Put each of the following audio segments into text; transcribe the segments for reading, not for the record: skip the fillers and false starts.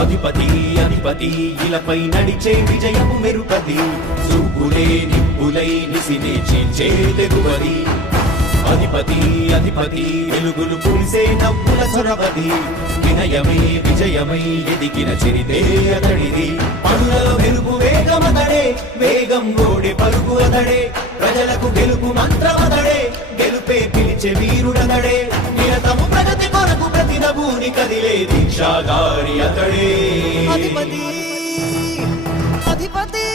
అధిపతి అధిపతి ఇలపై నడిచే విజయము మెరుపది చూపులే నిప్పులై నిసినే చీల్చే తెగువది అధిపతి అధిపతి వెలుగులు పూసే నవ్వుల చొరవది వినయమై విజయమై ఎదిగిన చరితే అతడిది పనులలో వెలుగు వేగమతడే వేగం ఓడే పరుగు అతడే ప్రజలకు గెలుపు మంత్రమతడే గెలుపే పిలిచే వీరుడతడే నిరతము ప్రగతి కొరకు ప్రతి నభూని కదిలే దీక్షాగారి అతడే అధిపతి అధిపతి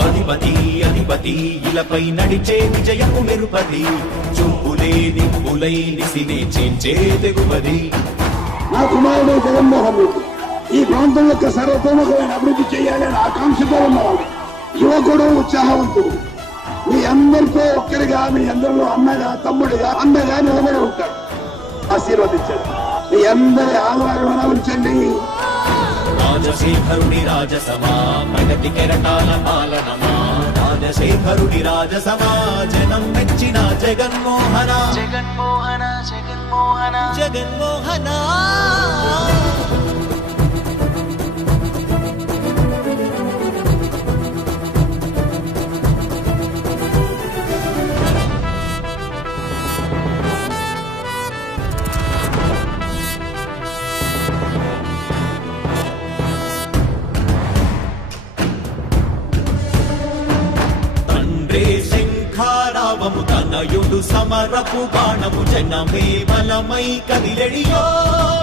అధిపతి అధిపతి ఇలపై నడిచే విజయము మెరుపది చూపులే నిప్పులై నిసినే చీల్చే తెగువది. నా కుమారుడు జగన్మోహన్ రెడ్డి ఈ ప్రాంతం యొక్క సర్వతోముఖమైన అభివృద్ధి చేయాలని ఆకాంక్షతో ఉన్నవాడు, యువకుడు, ఉత్సాహవంతుడు. మీ అందరితో ఒక్కరిగా, మీ అందరిలో అన్నగా, తమ్ముడిగా, అండగా నిలబడి ఉంటాడు. ఆశీర్వదించండి. మీ అందరి ఆదరణ ఉంచండి. రాజశేఖరుడి రాజసమా ప్రగతి కెరటాల పాలనమా రాజశేఖరుడి రాజసమా జనం మెచ్చిన జగన్మోహన జగన్మోహన జగన్మోహన జగన్మోహన శంఖారావము తనయుడు సమరపు బాణము జనమే బలమై కదిలెడియో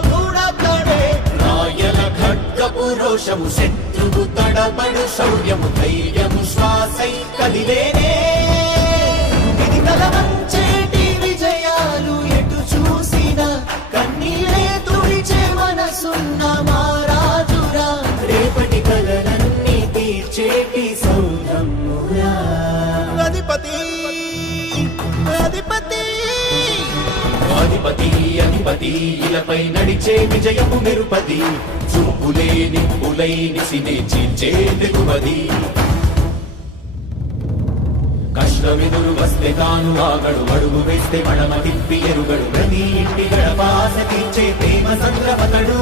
గూడతడే రాయల ఖడ్గపు రోషము శత్రువు తడబడు శౌర్యము ధైర్యము శ్వాసై కదిలేనే ఇది కలవంచేటి విజయాలు ఎటు చూసిన కన్నీరే తుడిచే మనసున్న మారాజురా రేపటి కలలన్నీ తీర్చేటి సౌధమురా అధిపతి అధిపతి అధిపతి అధిపతి ఇలపై నడిచే విజయము మెరుపది చూపులే నిప్పులై నిసినే చీల్చే తెగువది కష్టమెదురు వస్తే తాను ఆగడు అడుగు వేస్తే మడమ తిప్పి ఎరుగడు ప్రతి ఇంటి గడపాస తీర్చే ప్రేమ సంద్రపతడు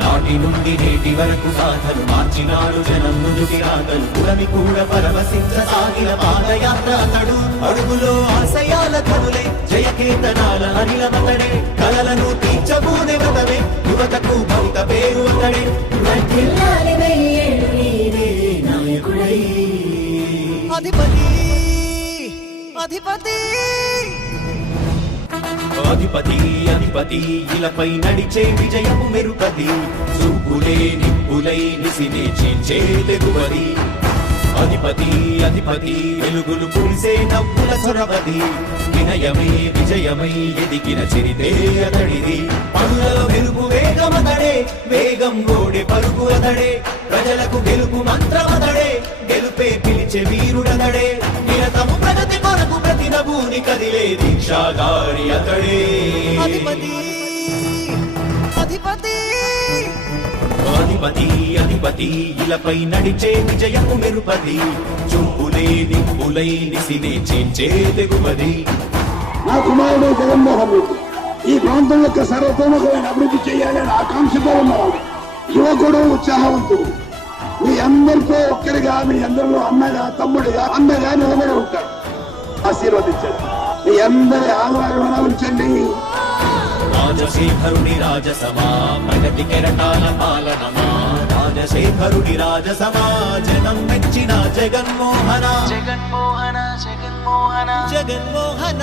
నాటి నుండి నేటి వరకు సాధలు మార్చినాడు జనం నుదుటి రాతలు పురమి కూడా పరవశించసాగిన పాదయాత్ర అతడు అడుగులో ఆశయాల కనులే జయకేతనాల అనిలమతడే కలలను తీర్చబూనే వ్రతమే యువతకు భవిత పేరు అతడే నాయకుడై అధిపతి అధిపతి అధిపతి అధిపతి ఇలపై నడిచే విజయము మెరుపది చూపులే నిప్పులై నిసినే చీల్చే తెగువది అధిపతి అధిపతి వెలుగులు పూసే నవ్వుల చొరవది వినయమై విజయమై ఎదిగిన చరితే అతడిది పనులలో వెలుగు వేగమతడే వేగం ఓడే పరుగు అతడే ప్రజలకు గెలుపు మంత్రమతడే గెలుపే పిలిచే వీరుడతడే నిరతము ప్రగతి కొరకు ప్రతి నభూని కదిలే దీక్షాగారి అతడే అధిపతి అధిపతి అధిపతి అధిపతి ఇలపై నడిచే విజయము మెరుపది చూపులే నిప్పులై నిసినే చీల్చే తెగువది. నా కుమారుడు జగన్మోహన్ రెడ్డి ఈ ప్రాంతం యొక్క సర్వతోముఖమైన అభివృద్ధి చేయాలని ఆకాంక్షతో ఉన్నవాడు, యువకుడు, ఉత్సాహవంతుడు. మీ అందరితో ఒక్కరిగా, మీ అందరిలో అన్నగా, తమ్ముడిగా, అండగా నిలబడి ఉంటాడు. ఆశీర్వదించండి. మీ అందరి ఆదరణ ఉంచండి. రాజశేఖరుడి రాజసమా ప్రగతి కెరటాల పాలనమా రాజశేఖరుడి రాజసమా జనం మెచ్చిన జగన్మోహన జగన్మోహన జగన్మోహన జగన్మోహన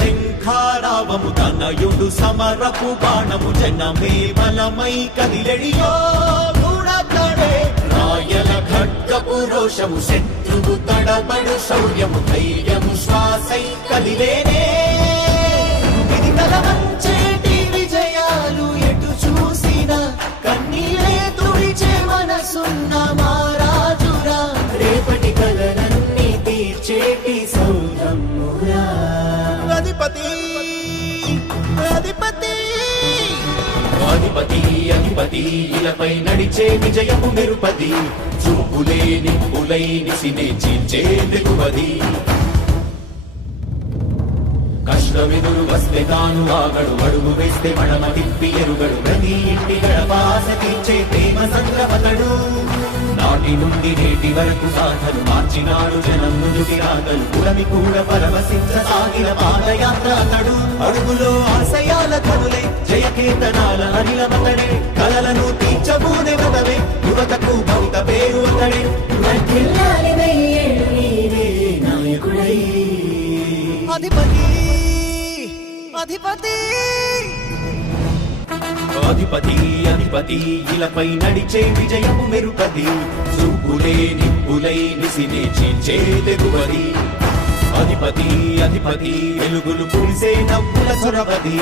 శంఖారావము తనయుడు సమరపు బాణము జనమే బలమై కదిలెడియో గూడతడే రాయల ఖడ్గపు రోషము శత్రువు తడబడు శౌర్యము ధైర్యము శ్వాసై కదిలేనే ఇది కలవంచేటి విజయాలు ఎటు చూసిన కన్నీరే తుడిచే మనసున్న మారాజురా రేపటి కలలన్నీ తీర్చే తీర్చేటి సౌధమ్మురా. అధిపతి అధిపతి అధిపతి అధిపతి ఇలపై నడిచే విజయము మెరుపది, చూపులే నిప్పులై నిసినే చీల్చే దిగువది. కష్టమెదురు వస్తే తాను ఆగడు, అడుగు వేస్తే మడమ తిప్పి ఎరుగడు, ప్రతి ఇంటి గడపాస తీర్చే ప్రేమ సంద్రపతడు. నాటి నుండి నేటి వరకు సాధలు మార్చినాడు జనం ముందుకి రాగలు, పురమి కూడా పరవశించసాగిన పాదయాత్ర అతడు. అడుగులో ఆశయాల కనులే జయకేతనాల అనిలమతడే, కలలను తీర్చబూనే వ్రతమే యువతకు భవిత పేరు అతడే. వర్ధిల్లాలి వెయ్యేళ్ళు నీవే నాయకుడై. అధిపతి అధిపతి అధిపతి అధిపతి ఇలపై నడిచే విజయము మెరుపది, చూపులే నిప్పులై నిసినే చీల్చే తెగువది. అధిపతి అధిపతి వెలుగులు పూసే నవ్వుల చొరవది,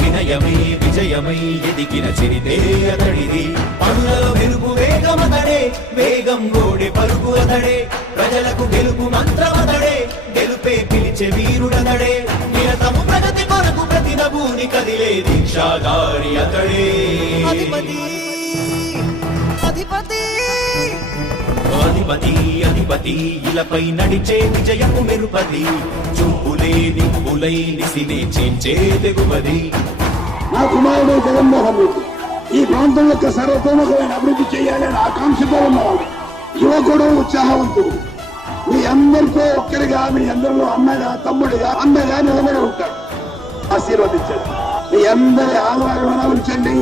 వినయమై విజయమై ఎదిగిన చిరితే అతడిది. పనులలో వెలుగు వేగమతడే, వేగం గోడే పరుగు అతడే, ప్రజలకు గెలుపు మంత్రమతడే, గెలుపే పిలిచే వీరుడతడే. నిరతము ప్రగతి కొరకు ప్రతి నభూని కదిలే దీక్షాధారి అతడే. అధిపతి అధిపతి అధిపతి అధిపతి ఇలపై నడిచే విజయము మెరుపది, చూపులే నిప్పులై నిసినే చీల్చే తెగువది. నా కుమారుడు జగన్మోహన్ రెడ్డి ఈ ప్రాంతం యొక్క సర్వతోముఖమైన అభివృద్ధి చేయాలని ఆకాంక్షతో ఉన్నవాడు, యువకుడు, ఉత్సాహవంతుడు. మీ అందరితో ఒక్కరిగా, మీ అందరిలో అన్నగా, తమ్ముడిగా, అన్నగా నిలబడి ఉంటాడు. ఆశీర్వదించండి, మీ అందరి ఆహ్వానం ఉంచండి.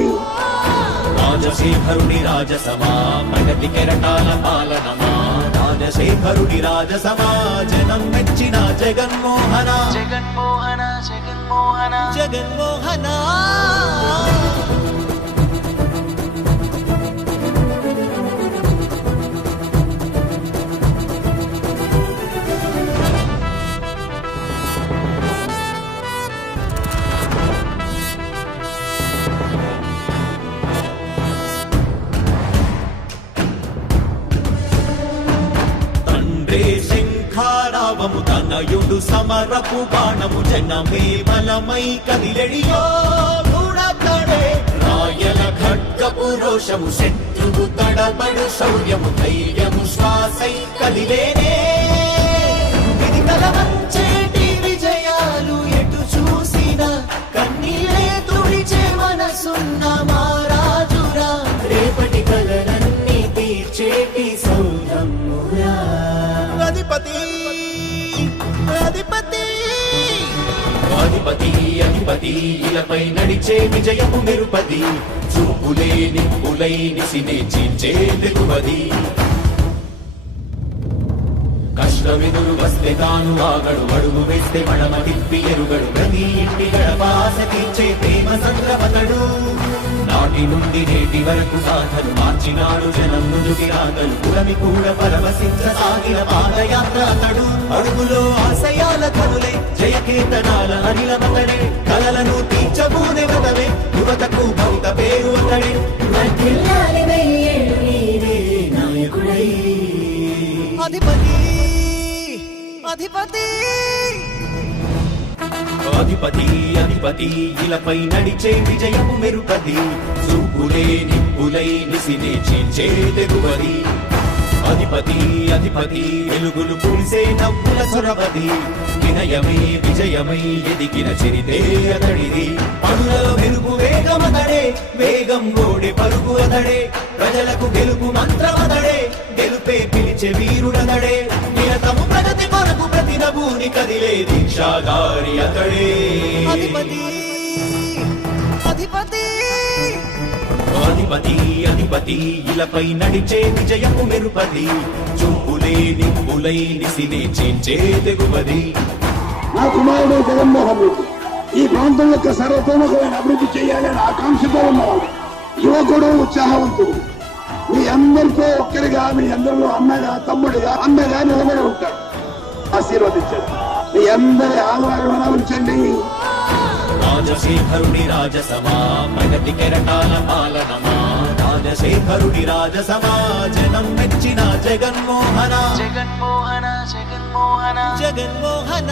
రాజశేఖరుడి రాజసమా ప్రగతి కెరటాల పాలనమా, రాజశేఖరుడి రాజసమా జనం మెచ్చిన జగన్మోహన. జగన్మోహన జగన్మోహన జగన్మోహన శంఖారావము తనయుడు సమరపు బాణము, జనమే బలమై కదిలెడియో గూడతడే. రాయల ఖడ్గపు రోషము, శత్రువు తడబడు శౌర్యము, ధైర్యము శ్వాసై కదిలేనే. ఇది కలవంచేటి విజయాలు ఎటు చూసిన, కన్నీలే తుడిచే మనసున్న మారాజురా, రేపటి కలలన్నీ తీర్చేటి సౌధమ్మురా. అధిపతి అధిపతి అధిపతి అధిపతి ఇలపై నడిచే విజయము మెరుపది, చూపులే నిప్పులై నిసినే చీల్చే తెగువది. కష్టమెదురు వస్తే తాను ఆగడు, అడుగు వేస్తే మడమ తిప్పి ఎరుగడు, ప్రతి ఇంటి గడపాస తీర్చే ప్రేమ సంద్రపతడు. నాటి నుండి నేటి వరకు సాధలు మార్చినాడు జనం ముందుకి రాగలు, పురమి కూడా పరవశించసాగిన పాదయాత్ర అతడు. అడుగులో ఆశయాల కనులే జయకేతనాల అనిలమతడే, కలలను తీర్చబూనే వ్రతమే యువతకు భవిత పేరు అతడే. వర్ధిల్లాలి వెయ్యేళ్ళు నీవే నాయకుడై. అధిపతి అధిపతి అధిపతి అధిపతి ఇలపై నడిచే విజయము మెరుపది, చూపులే నిప్పులై నిసినే చీల్చే తెగువది. అధిపతి అధిపతి వెలుగులు పూసే నవ్వుల చొరవది, వినయమై విజయమై ఎదిగిన చిరితే అతడిది. పనులలో వెలుగు వేగమతడే, వేగం గోడే పరుగు అతడే, ప్రజలకు గెలుపు మంత్రమతడే, గెలుపే పిలిచే వీరుడతడే. నిరతము ప్రగతి కొరకు ప్రతి నభూని కదిలే దీక్షాధారి అతడే. అధిపతి అధిపతి అధిపతి అధిపతి ఇలపై నడిచే విజయము మెరుపది, చూపులే నిప్పులై నిసినే చీల్చే తెగువది. నా కుమారుడు జగన్మోహన్ రెడ్డి ఈ ప్రాంతం యొక్క సర్వతోముఖమైన అభివృద్ధి చేయాలని ఆకాంక్షతో ఉన్నవాడు, యువకుడు, ఉత్సాహవంతుడు. మీ అందరితో ఒక్కరిగా, మీ అందరిలో అన్నగా, తమ్ముడిగా, అన్నగా నిలబడి ఉంటాడు. ఆశీర్వదించండి, మీ అందరి ఆహ్వానం ఉంచండి. రాజశేఖరుడి రాజసమా ప్రగతి కెరటాల పాలనమా, రాజశేఖరుడి రాజసమా జనం మెచ్చిన జగన్మోహన. జగన్మోహన జగన్మోహన జగన్మోహన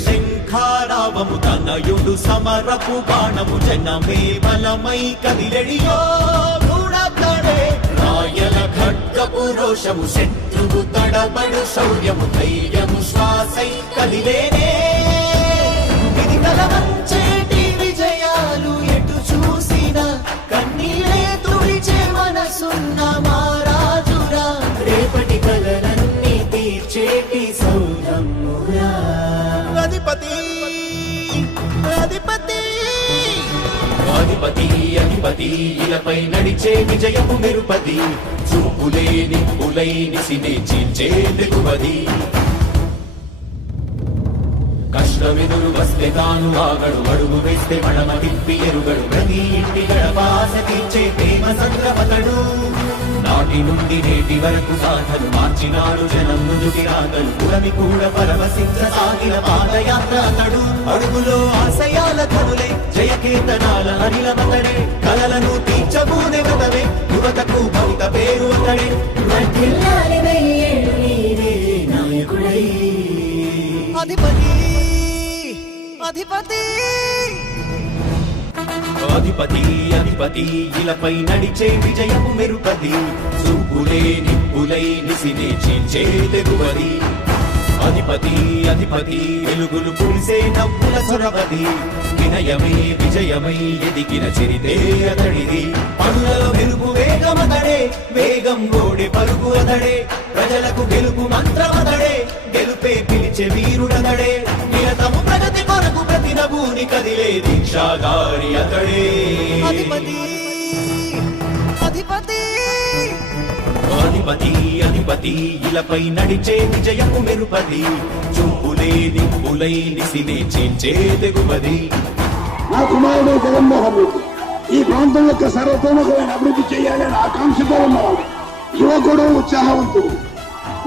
శంఖారావము తనయుడు సమరపు బాణము జనమే బలమై కదిలెడియో గూఢాడే రాయల ఖడ్గపు రోషము శత్రువు తడబడు శౌర్యము ధైర్యము శ్వాసై కదిలేనే ఇది కలవంచేటి విజయాలు ఎటు చూసిన కన్నీలే తుడిచే మనసున్న మారాజురా రేపటి కలలన్నీ తీర్చేటి సౌధమురా అధిపతి అధిపతి అధిపతి అధిపతి ఇలపై నడిచే విజయము మెరుపది చూపులే నిప్పులై నిసినే చీల్చే దిగువది కష్టమెదురు వస్తే తాను ఆగడు అడుగు వేస్తే మడమ తిప్పి ఎరుగడు ప్రతి ఇంటి గడపాస తీర్చే ప్రేమ సంద్రపతడు నాటి నుండి నేటి వరకు సాధలు మార్చినాడు జనం నుదుటి రాగలు పురమి కూడా పరవశించసాగిన పాదయాత్ర అతడు అడుగులో ఆశయాల కనులే జయకేతనాల అనిలమతడే కలలను తీర్చబూనే వ్రతమే యువతకు భవిత పేరు అతడే నాయకుడై అధిపతి అధిపతి అధిపతి అధిపతి ఇలపై నడిచే విజయము మెరుపది చూపులే నిప్పులై నిసినే చీల్చే తెగువది అధిపతి అధిపతి వెలుగులు పులిసే నవ్వుల చొరవది వినయమై విజయమై ఎదిగిన చరితే అతడిది పనులలో వెలుగు వేగమతడే వేగం గోడే పలుకు అతడే ప్రజలకు గెలుపు మంత్రమతడే గెలుపే పిలిచే వీరుడతడే నిరతము ప్రగతి కొరకు ప్రతి నభూని కదిలే దీక్షాగారి అతడే అధిపతి అధిపతి అధిపతి అధిపతి ఇలపై నడిచే విజయము మెరుపది చూపులే నిప్పులై నిసినే చీల్చే తెగువది నా కుమారుడు జగన్మోహన్ రెడ్డి ఈ ప్రాంతం యొక్క సర్వతోముఖమైన అభివృద్ధి చేయాలని ఆకాంక్షతో ఉన్నవాడు యువకుడు ఉత్సాహవంతుడు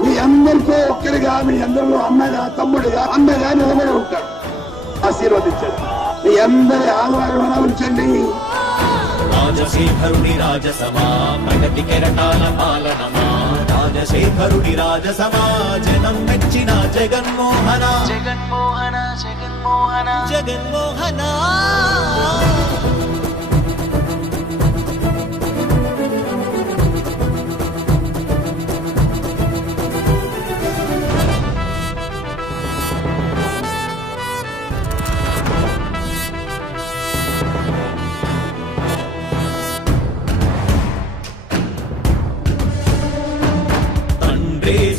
మీ అందరితో ఒక్కరిగా మీ అందరిలో అన్నగా తమ్ముడిగా అన్నగా నిలబడి ఉంటాడు ఆశీర్వదించండి మీ అందరి ఆదరణ ఉంచండి రాజశేఖరుడి రాజసమా ప్రగతి కెరటాల పాలనమా రాజశేఖరుడి రాజసమా జనం మెచ్చిన జగన్మోహన జగన్మోహన జగన్మోహన జగన్మోహన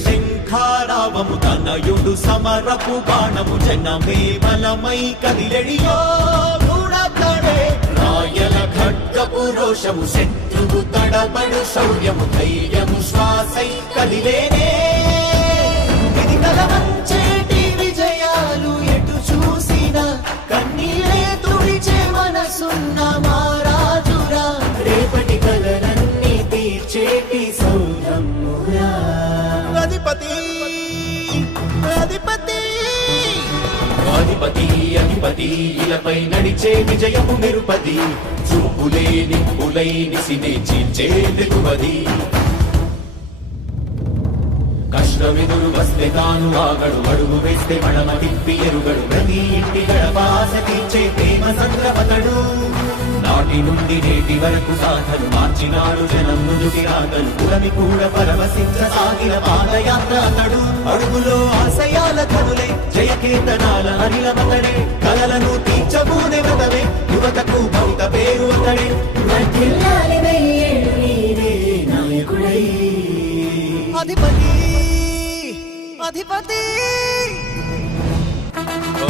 శంఖారావము తనయుడు సమరపు బాణము జనమే బలమై కదిలెడియో గూఢాడే రాయల ఖడ్గపు రోషము శత్రువు తడబడు శౌర్యము ధైర్యము శ్వాసై కదిలేనే ఇది కలవంచేటి విజయాలు ఎటు చూసిన కన్నీలే తుడిచే మనసున్న మారాజురా రేపటి కలలన్నీ తీర్చేటి సౌధమురా అధిపతి అధిపతి అధిపతి అధిపతి ఇలపై నడిచే విజయము మెరుపది చూపులే నిప్పులై నిసినే చీల్చే తెగువది కష్టమెదురు వస్తే తాను ఆగడు అడుగు వేస్తే మడమ తిప్పి ఎరుగడు ప్రతి ఇంటి గడపాస తీర్చే ప్రేమ సంద్రపతడు నాటి నుండి నేటి వరకు సాధలు మార్చినాడు జనం నుదుటి రాగలు పురమి కూడా పరవశించసాగిన పాదయాత్ర అతడు అడుగులో ఆశయాల కనులే జయకేతనాల అనిలమతడే కలలను తీర్చబూనే వ్రతమే యువతకు భవిత పేరు అతడే నాయకుడై అధిపతి అధిపతి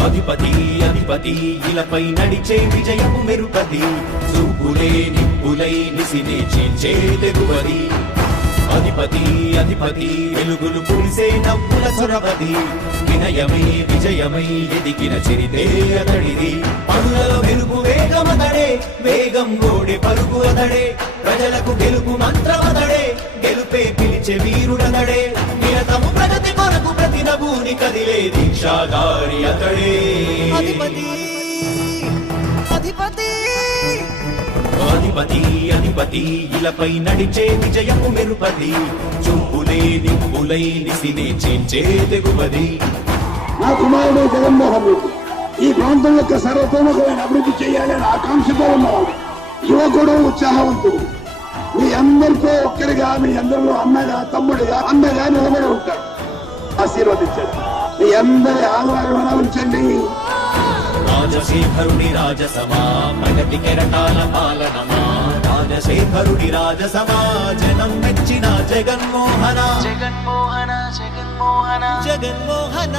అధిపతి అధిపతి ఇలపై నడిచే విజయము మెరుపది చూపులే నిప్పులై నిసినే చీల్చే తెగువది అధిపతి అధిపతి వెలుగులు పూసే నవ్వుల చొరవది వినయమై విజయమై ఎదిగిన చరితే అతడిది పనులలో వెలుగు వేగమతడే వేగం గోడే పరుగు అతడే ప్రజలకు గెలుపు మంత్రమతడే గెలుపే పిలిచే వీరుడతడే నిరతము ప్రగతి కొరకు ప్రతి నభూని కదిలే దీక్షాధారి అతడే అధిపతి అధిపతి అధిపతి అధిపతి ఇలపై నడిచే విజయము మెరుపది చూపులే నిప్పులై నిసినే చేంచే తెగువది నా కుమారుడు జగన్మోహన్ రెడ్డి ఈ ప్రాంతం యొక్క సర్వతోముఖమైన అభివృద్ధి చేయాలని ఆకాంక్షతో ఉన్నవాడు యువకుడు ఉత్సాహవంతుడు మీ అందరితో ఒక్కరిగా మీ అందరిలో అన్నగా తమ్ముడిగా అన్నగా నిలబడి ఉంటాడు ఆశీర్వదించండి మీ అందరి ఆహ్వానం ఉంచండి రాజశేఖరుడి రాజసమా ప్రగతి కెరటాల పాలనమా రాజశేఖరుడి రాజసమా జనం మెచ్చిన జగన్మోహన జగన్మోహన జగన్మోహన జగన్మోహన